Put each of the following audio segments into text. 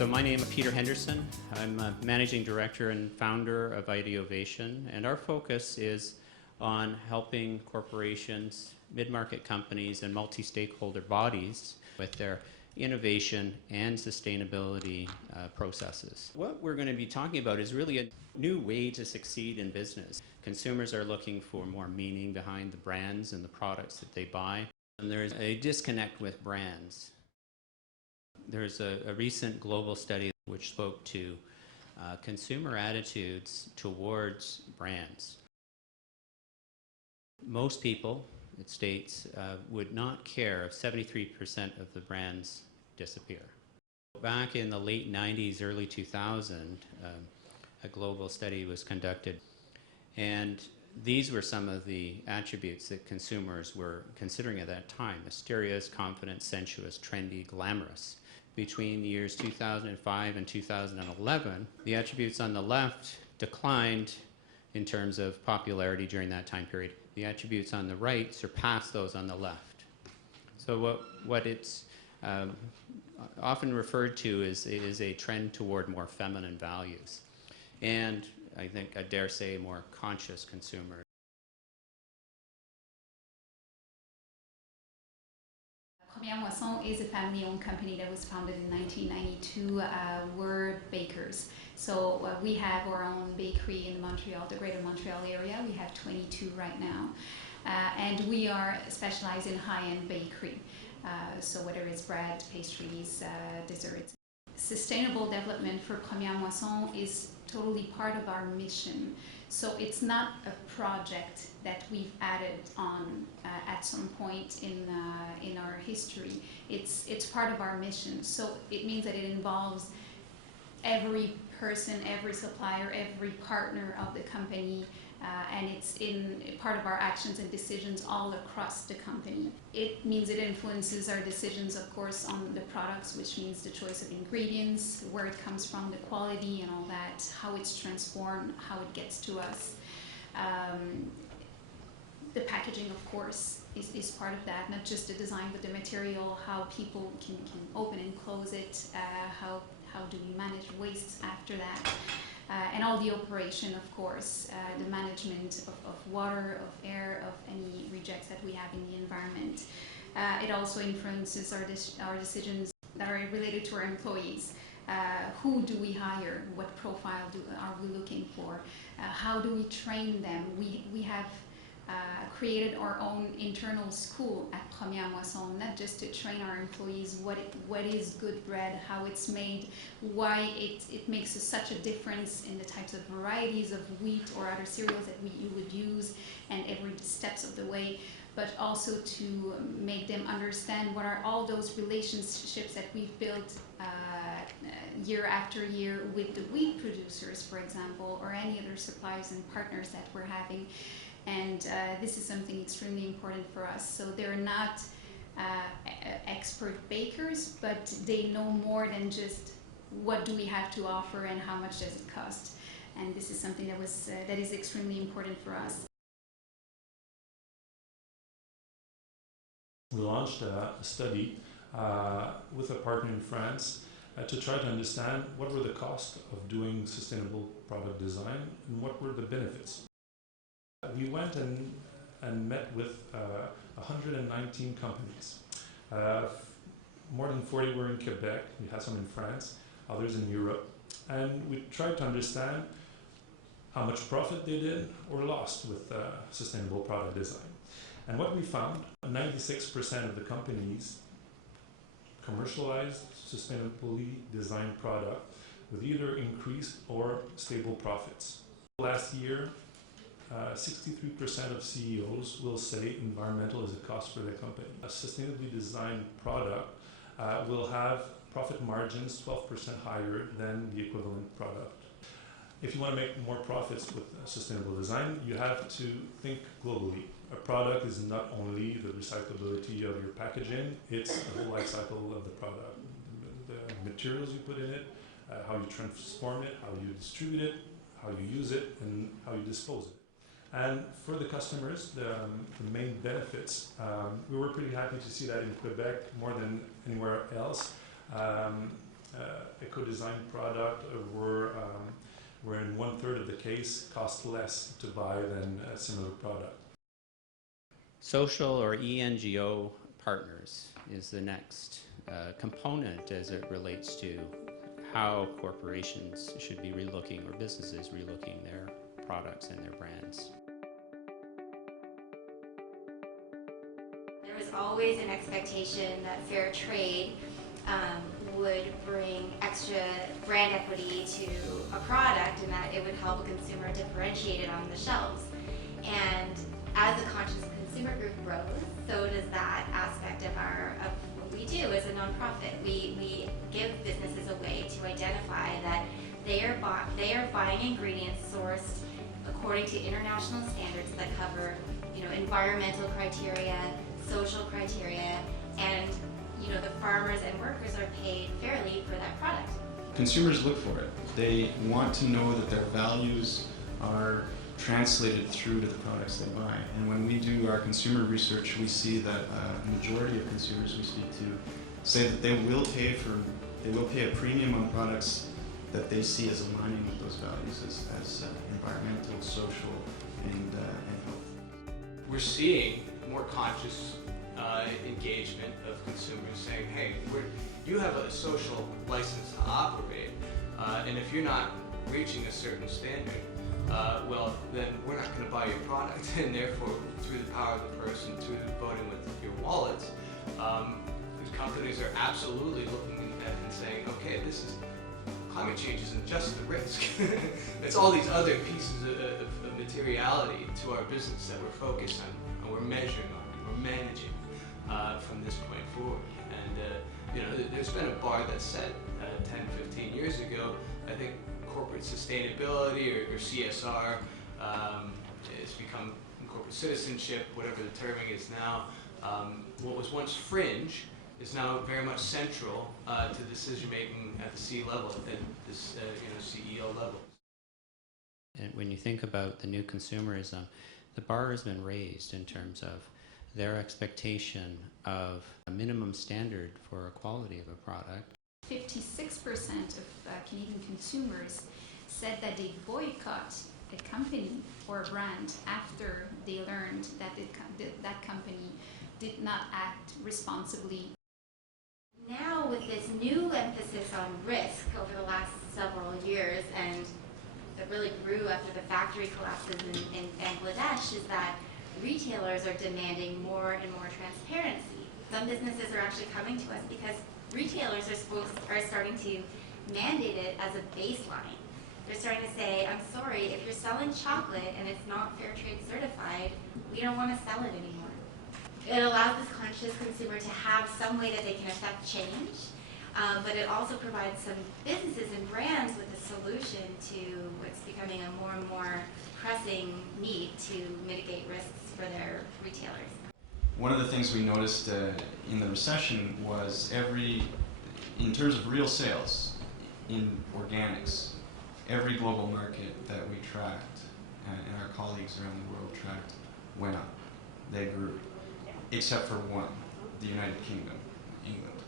So my name is Peter Henderson. I'm a managing director and founder of Ideovation, and our focus is on helping corporations, mid-market companies, and multi-stakeholder bodies with their innovation and sustainability processes. What we're going to be talking about is really a new way to succeed in business. Consumers are looking for more meaning behind the brands and the products that they buy, and there's a disconnect with brands. There's a recent global study which spoke to consumer attitudes towards brands. Most people, it states, would not care if 73% of the brands disappear. Back in the late 90s, early 2000, a global study was conducted, and these were some of the attributes that consumers were considering at that time: mysterious, confident, sensuous, trendy, glamorous. Between the years 2005 and 2011, the attributes on the left declined in terms of popularity during that time period. The attributes on the right surpassed those on the left. So what it's often referred to is a trend toward more feminine values, and I think I dare say more conscious consumers. Premièrre Moisson is a family-owned company that was founded in 1992. We're bakers. So we have our own bakery in Montreal, the greater Montreal area. We have 22 right now. And we are specialized in high-end bakery. So whether it's bread, pastries, desserts. Sustainable development for Premièrre Moisson is totally part of our mission. So it's not a project that we've added on at some point in our history. It's part of our mission. So it means that it involves every person, every supplier, every partner of the company, and it's in part of our actions and decisions all across the company. It means it influences our decisions, of course, on the products, which means the choice of ingredients, where it comes from, the quality and all that, how it's transformed, how it gets to us. The packaging, of course, is part of that, not just the design, but the material, how people can open and close it, how do we manage waste after that, and all the operation, of course, the management of water, of air, of any rejects that we have in the environment. It also influences our decisions that are related to our employees. Who do we hire? What profile are we looking for? How do we train them? We have created our own internal school at Premièrre Moisson, not just to train our employees what is good bread, how it's made, why it makes such a difference in the types of varieties of wheat or other cereals that you would use, and every steps of the way, but also to make them understand what are all those relationships that we've built year after year with the wheat producers, for example, or any other suppliers and partners that we're having. And this is something extremely important for us. So they're not expert bakers, but they know more than just what do we have to offer and how much does it cost. And this is something that is extremely important for us. We launched a study with a partner in France to try to understand what were the costs of doing sustainable product design and what were the benefits. We went and met with 119 companies. More than 40 were in Quebec, we had some in France, others in Europe, and we tried to understand how much profit they did or lost with sustainable product design. And what we found, 96% of the companies commercialized sustainably designed product with either increased or stable profits. Last year, 63% of CEOs will say environmental is a cost for their company. A sustainably designed product will have profit margins 12% higher than the equivalent product. If you want to make more profits with sustainable design, you have to think globally. A product is not only the recyclability of your packaging, it's the whole life cycle of the product. The materials you put in it, how you transform it, how you distribute it, how you use it, and how you dispose of it. And for the customers, the main benefits, we were pretty happy to see that in Quebec more than anywhere else. A eco-designed product where in 1/3 of the case cost less to buy than a similar product. Social or ENGO partners is the next component as it relates to how corporations should be relooking, or businesses relooking, their products and their brands. There was always an expectation that Fairtrade would bring extra brand equity to a product and that it would help a consumer differentiate it on the shelves. And as the conscious consumer group grows, so does that aspect of what we do as a nonprofit. We give businesses a way to identify that they are buying ingredients sourced according to international standards that cover, environmental criteria, social criteria, and the farmers and workers are paid fairly for that product. Consumers look for it. They want to know that their values are translated through to the products they buy. And when we do our consumer research, we see that a majority of consumers we speak to say that they will pay a premium on products that they see as aligning with those values as environmental, social, and health. We're seeing more conscious engagement of consumers saying, hey, you have a social license to operate, and if you're not reaching a certain standard, well, then we're not going to buy your product, and therefore, through the power of the purse and through voting with your wallets, these companies are absolutely looking at and saying, okay, climate change isn't just the risk. It's all these other pieces of materiality to our business that we're focused on, and we're measuring on, and we're managing from this point forward. And there's been a bar that's set 10, 15 years ago. I think corporate sustainability or CSR has become corporate citizenship, whatever the terming is now. What was once fringe is now very much central to decision making at the C level, at this CEO level. And when you think about the new consumerism, the bar has been raised in terms of their expectation of a minimum standard for a quality of a product. 56% of Canadian consumers said that they boycott a company or a brand after they learned that that company did not act responsibly. Now with this new emphasis on risk over the last several years, and that really grew after the factory collapses in Bangladesh, is that retailers are demanding more and more transparency. Some businesses are actually coming to us because retailers are starting to mandate it as a baseline. They're starting to say, I'm sorry, if you're selling chocolate and it's not Fairtrade certified, we don't want to sell it anymore. It allows this conscious consumer to have some way that they can affect change, but it also provides some businesses and brands with a solution to what's becoming a more and more pressing need to mitigate risks for their retailers. One of the things we noticed in the recession was in terms of real sales in organics, every global market that we tracked and our colleagues around the world tracked went up. They grew, except for one, the United Kingdom, England.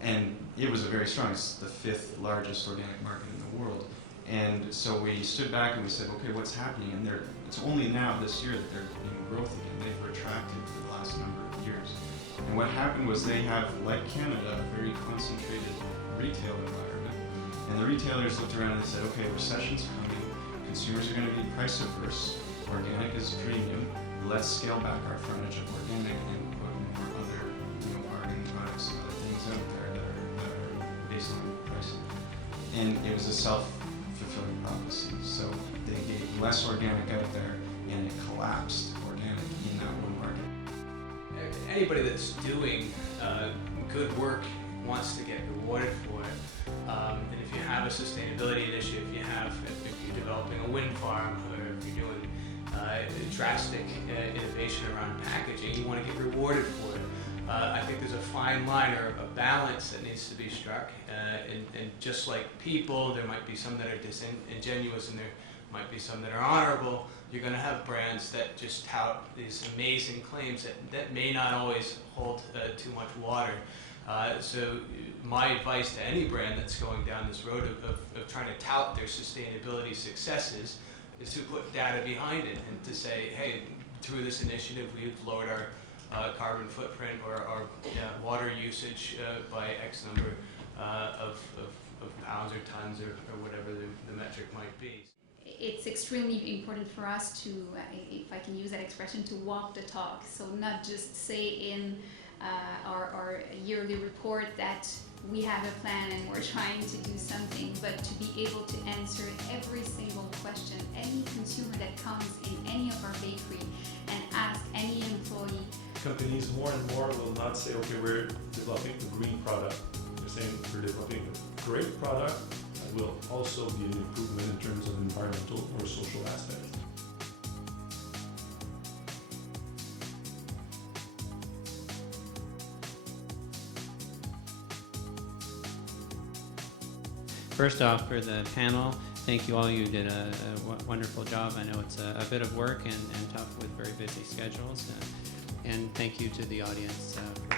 And it was it's the 5th largest organic market in the world. And so we stood back and we said, okay, what's happening? And it's only now this year that they're in growth again. They've retracted for the last number of years. And what happened was they have, like Canada, a very concentrated retail environment. And the retailers looked around and they said, okay, recession's coming. Consumers are going to be price averse. Organic is premium. Let's scale back our frontage of organic and put more other bargain products and other things out there that are based on pricing. And it was a self-fulfilling prophecy. So they gave less organic out there and it collapsed organic in that one market. Anybody that's doing good work wants to get rewarded for it. And if you have a sustainability initiative, if you're developing a wind farm, or if you're doing drastic innovation around packaging, you want to get rewarded for it. I think there's a fine line or a balance that needs to be struck. And just like people, there might be some that are disingenuous and there might be some that are honorable. You're going to have brands that just tout these amazing claims that may not always hold too much water. So my advice to any brand that's going down this road of trying to tout their sustainability successes is to put data behind it and to say, hey, through this initiative we've lowered our carbon footprint or our water usage by X number of pounds or tons or whatever the metric might be. It's extremely important for us to, if I can use that expression, to walk the talk. So not just say in our yearly report that we have a plan and we're trying to do something, but to be able to answer every single question, any consumer that comes in any of our bakery and ask any employee. Companies more and more will not say, okay, we're developing a green product. They're saying we're developing a great product that will also be an improvement in terms of environmental or social aspects. First off, for the panel, thank you all. You did a wonderful job. I know it's a bit of work and tough with very busy schedules. And thank you to the audience for